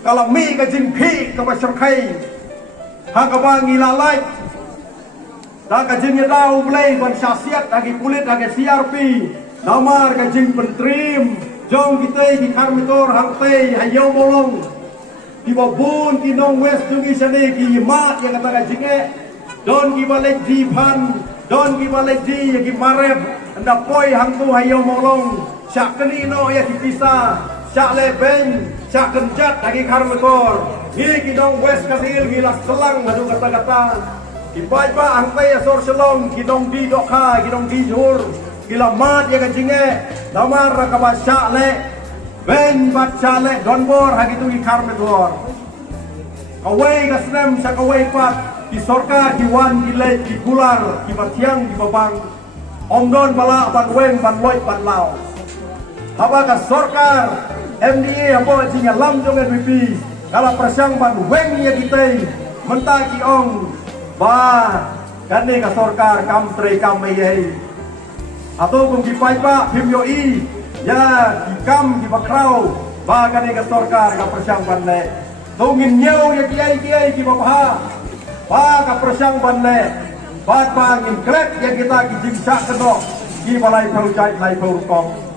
kalau mi ka jing phi ka ba serkai ha ka ba ngilalai da ka jing dau blai ban syasiat lagi kulit lagi CRP namar ka jing pentrim jong kita di karmitor harte hayo molong di babun ki nong west jungi sane ki mat yang kata ka jing don ki balik di pan don ki balik di ki mareb anda poi hang tu hayo molong syak keni no ya dipisah syak lebeng syak kenjat lagi karmitor ni ki nong west kasil gila selang adu kata-kata ki bai ba ang tay asor selong ki nong di dokha ki nong di jur gila mat ya ka jing damar ka ba syak le ben bat chale don bor hagi tu ki karmitor kawai ka snem syak kawai pat di sorkar di wan di le di kular di batiang di babang omdon bala ban weng ban loi ban lao haba ka sorkar MDA habo jinga lam jong NPP kala persang ban weng ya kita mentah ki ong ba kane ka sorkar kam tre kam ye atau kung ki pai pa phim yo i ya ki kam ki bakrau ba kane ka sorkar ka persang ban le tungin nyau ya kiai ki bapha ba ka persang ban le ba ngin krek ya kita ki jingsa kedok ki balai phau chai lai phau kong